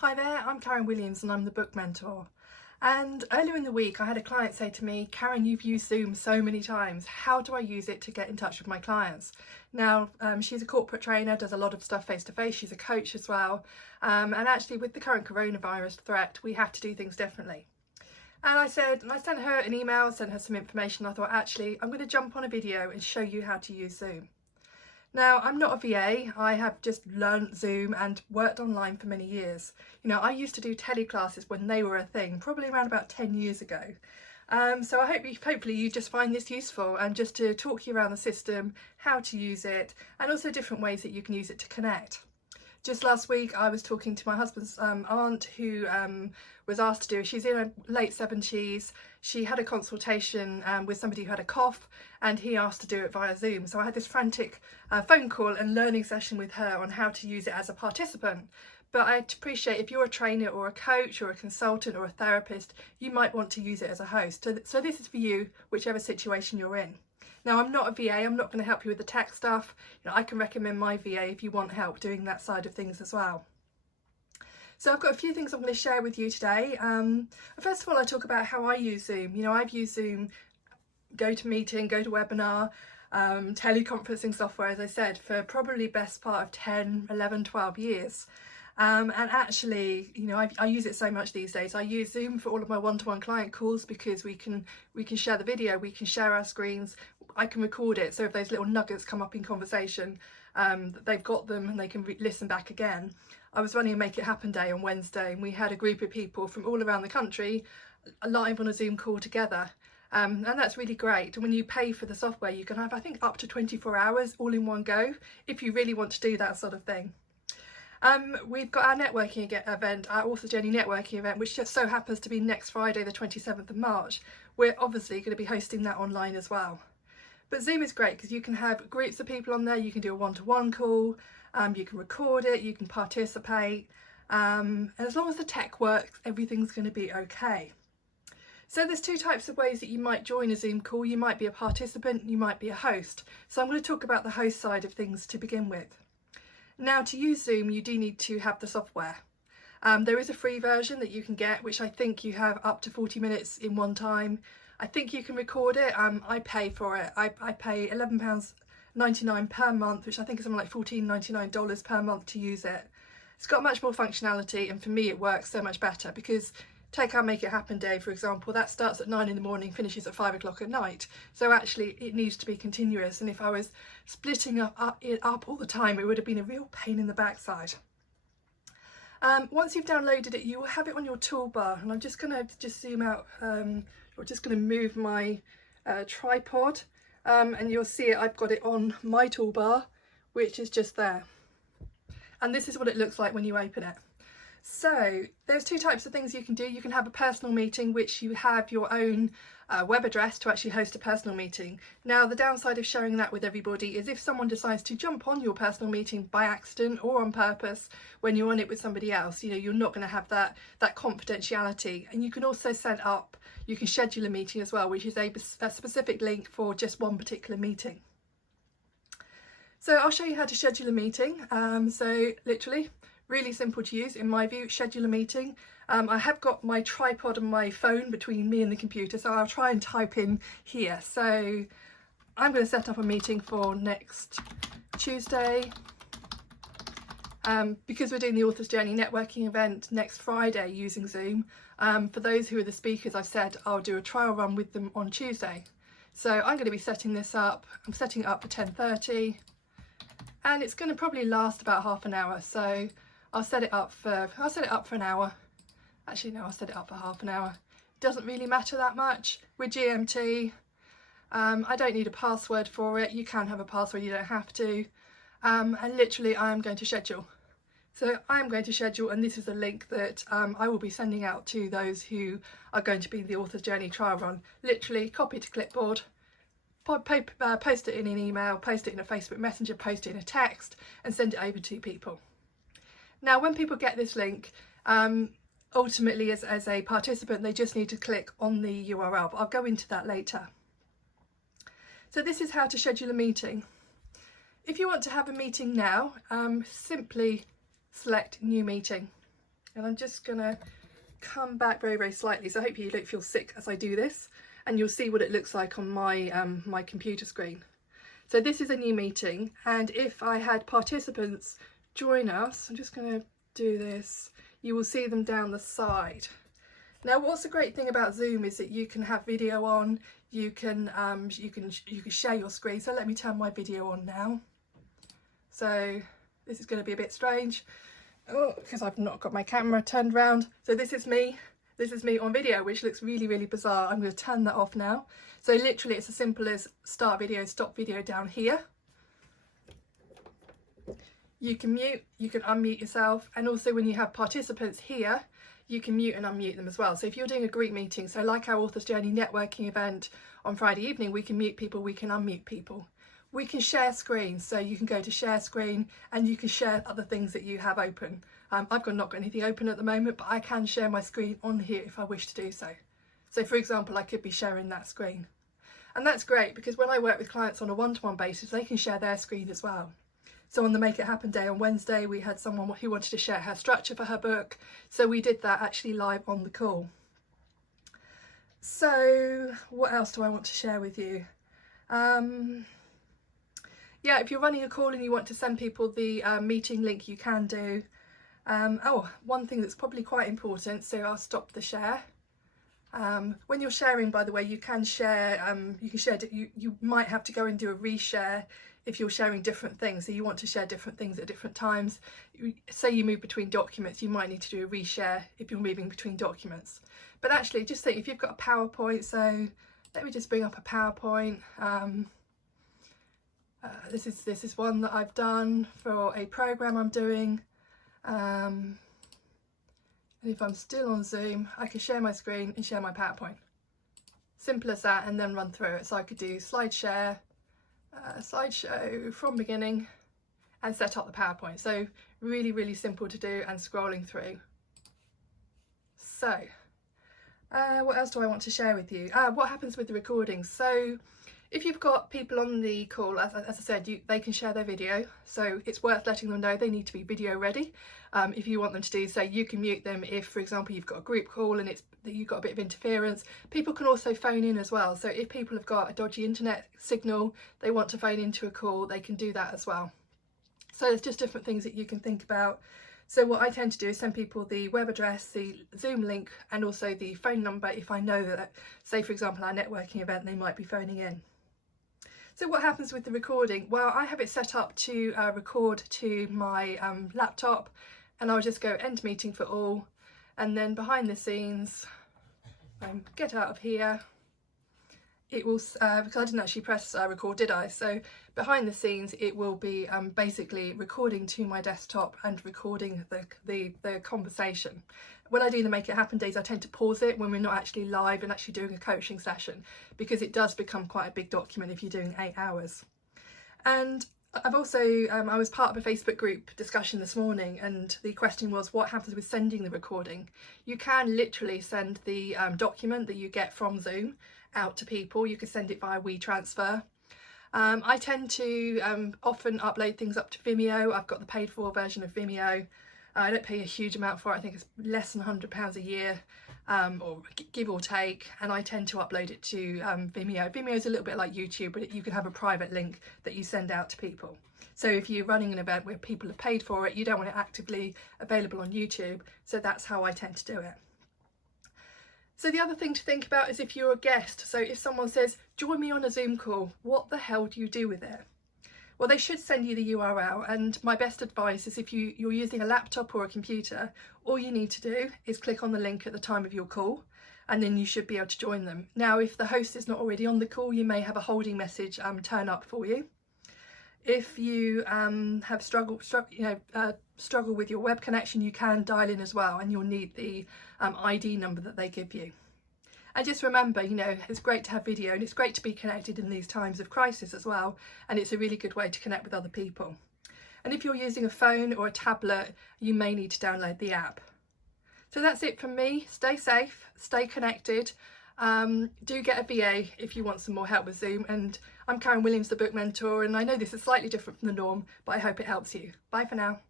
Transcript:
Hi there, I'm Karen Williams and I'm the Book Mentor. And earlier in the week I had a client say to me, Karen, you've used Zoom so many times, how do I use it to get in touch with my clients? Now, she's a corporate trainer, does a lot of stuff face to face, she's a coach as well. And actually with the current coronavirus threat, we have to do things differently. And I sent her an email, sent her some information. I thought, actually, I'm going to jump on a video and show you how to use Zoom. Now, I'm not a VA, I have just learnt Zoom and worked online for many years. You know, I used to do teleclasses when they were a thing, probably around about 10 years ago. So hopefully you just find this useful and just to talk you around the system, how to use it, and also different ways that you can use it to connect. Just last week I was talking to my husband's aunt who was asked to do, she's in her late 70s, she had a consultation with somebody who had a cough and he asked to do it via Zoom. So I had this frantic phone call and learning session with her on how to use it as a participant. But I'd appreciate if you're a trainer or a coach or a consultant or a therapist, you might want to use it as a host. So this is for you, whichever situation you're in. Now, I'm not a VA, I'm not going to help you with the tech stuff. You know, I can recommend my VA if you want help doing that side of things as well. So I've got a few things I'm going to share with you today. First of all, I talk about how I use Zoom. You know, I've used Zoom, GoToMeeting, GoToWebinar, teleconferencing software, as I said, for probably best part of 10, 11, 12 years. And actually, you know, I use it so much these days. I use Zoom for all of my one-to-one client calls because we can share the video, we can share our screens, I can record it, so if those little nuggets come up in conversation, they've got them and they can listen back again. I was running a Make It Happen day on Wednesday and we had a group of people from all around the country live on a Zoom call together. And that's really great. And when you pay for the software, you can have, I think, up to 24 hours all in one go if you really want to do that sort of thing. We've got our networking event, our Author's Journey networking event, which just so happens to be next Friday, the 27th of March. We're obviously going to be hosting that online as well. But Zoom is great because you can have groups of people on there, you can do a one-to-one call, you can record it, you can participate, and as long as the tech works, everything's going to be okay. So there's two types of ways that you might join a Zoom call. You might be a participant, you might be a host. So I'm going to talk about the host side of things to begin with. Now, to use Zoom, you do need to have the software. There is a free version that you can get, which I think you have up to 40 minutes in one time. I think you can record it. I pay for it. I pay £11.99 per month, which I think is something like $14.99 per month to use it. It's got much more functionality, and for me it works so much better because take our Make It Happen day, for example, that starts at 9 in the morning, finishes at 5 o'clock at night. So actually it needs to be continuous, and if I was splitting it up all the time, it would have been a real pain in the backside. Once you've downloaded it, you will have it on your toolbar, and I'm just going to zoom out, or just going to move my tripod, and you'll see it, I've got it on my toolbar, which is just there. And this is what it looks like when you open it. So there's two types of things you can do. You can have a personal meeting, which you have your own web address to actually host a personal meeting. Now, the downside of sharing that with everybody is if someone decides to jump on your personal meeting by accident or on purpose when you're on it with somebody else, you know, you're not going to have that confidentiality. And you can also set up, you can schedule a meeting as well, which is a specific link for just one particular meeting. So I'll show you how to schedule a meeting. So literally, really simple to use in my view, schedule a meeting. I have got my tripod and my phone between me and the computer, so I'll try and type in here. So I'm going to set up a meeting for next Tuesday. Because we're doing the Author's Journey networking event next Friday using Zoom, for those who are the speakers, I've said I'll do a trial run with them on Tuesday. So I'm going to be setting this up. I'm setting it up for 10:30 and it's going to probably last about half an hour. So I'll set it up for an hour. Actually, no, I'll set it up for half an hour. It doesn't really matter that much. With GMT, I don't need a password for it. You can have a password, you don't have to. And literally, I am going to schedule. So I am going to schedule, and this is a link that I will be sending out to those who are going to be in the Author's Journey trial run. Literally, copy to clipboard, post it in an email, post it in a Facebook Messenger, post it in a text, and send it over to people. Now, when people get this link, ultimately as a participant, they just need to click on the URL, but I'll go into that later. So this is how to schedule a meeting. If you want to have a meeting now, simply select new meeting. And I'm just gonna come back very, very slightly, so hopefully you don't feel sick as I do this, and you'll see what it looks like on my my computer screen. So this is a new meeting, and if I had participants join us, I'm just going to do this, you will see them down the side. Now what's the great thing about Zoom is that you can have video on, you can share your screen. So let me turn my video on now. So this is going to be a bit strange because I've not got my camera turned around. So this is me on video, which looks really, really bizarre. I'm going to turn that off now. So literally it's as simple as start video, stop video down here. You can mute, you can unmute yourself, and also when you have participants here, you can mute and unmute them as well. So if you're doing a group meeting, so like our Author's Journey networking event on Friday evening, we can mute people, we can unmute people. We can share screens, so you can go to share screen and you can share other things that you have open. I've not got anything open at the moment, but I can share my screen on here if I wish to do so. So for example, I could be sharing that screen. And that's great because when I work with clients on a one-to-one basis, they can share their screen as well. So on the Make It Happen day on Wednesday, we had someone who wanted to share her structure for her book. So we did that actually live on the call. So what else do I want to share with you? Yeah, if you're running a call and you want to send people the meeting link, you can do. One thing that's probably quite important, so I'll stop the share. When you're sharing, by the way, you can share, you might have to go and do a reshare if you're sharing different things. So you want to share different things at different times. Say you move between documents, you might need to do a reshare if you're moving between documents. But actually, just think if you've got a PowerPoint, so let me just bring up a PowerPoint. This is one that I've done for a program I'm doing. And if I'm still on Zoom, I can share my screen and share my PowerPoint. Simple as that, and then run through it. So I could do slideshow from beginning and set up the PowerPoint. So really, really simple to do and scrolling through. So what else do I want to share with you? What happens with the recordings? So if you've got people on the call, as I said, they can share their video, so it's worth letting them know they need to be video ready. If you want them to do so, you can mute them if, for example, you've got a group call and you've got a bit of interference. People can also phone in as well, so if people have got a dodgy internet signal, they want to phone into a call, they can do that as well. So there's just different things that you can think about. So what I tend to do is send people the web address, the Zoom link, and also the phone number if I know that, say for example, our networking event, they might be phoning in. So what happens with the recording? Well, I have it set up to record to my laptop, and I'll just go end meeting for all, and then behind the scenes, get out of here, it will, because I didn't actually press record, did I? So behind the scenes it will be basically recording to my desktop and recording the conversation. When I do the Make It Happen days, I tend to pause it when we're not actually live and actually doing a coaching session, because it does become quite a big document if you're doing 8 hours. And I've also, I was part of a Facebook group discussion this morning, and the question was, what happens with sending the recording? You can literally send the document that you get from Zoom out to people. You can send it via WeTransfer. I tend to often upload things up to Vimeo. I've got the paid for version of Vimeo. I don't pay a huge amount for it. I think it's less than £100 a year, or give or take, and I tend to upload it to Vimeo. Vimeo is a little bit like YouTube, but you can have a private link that you send out to people. So if you're running an event where people have paid for it, you don't want it actively available on YouTube, so that's how I tend to do it. So the other thing to think about is if you're a guest. So if someone says, join me on a Zoom call, what the hell do you do with it? Well, they should send you the URL, and my best advice is if you're using a laptop or a computer, all you need to do is click on the link at the time of your call, and then you should be able to join them. Now, if the host is not already on the call, you may have a holding message turn up for you. If you have struggle with your web connection, you can dial in as well, and you'll need the ID number that they give you. And just remember, it's great to have video, and it's great to be connected in these times of crisis as well, and it's a really good way to connect with other people. And if you're using a phone or a tablet, you may need to download the app. So that's it from me. Stay safe, stay connected. Do get a VA if you want some more help with Zoom. And I'm Karen Williams, the Book Mentor, and I know this is slightly different from the norm, but I hope it helps you. Bye for now.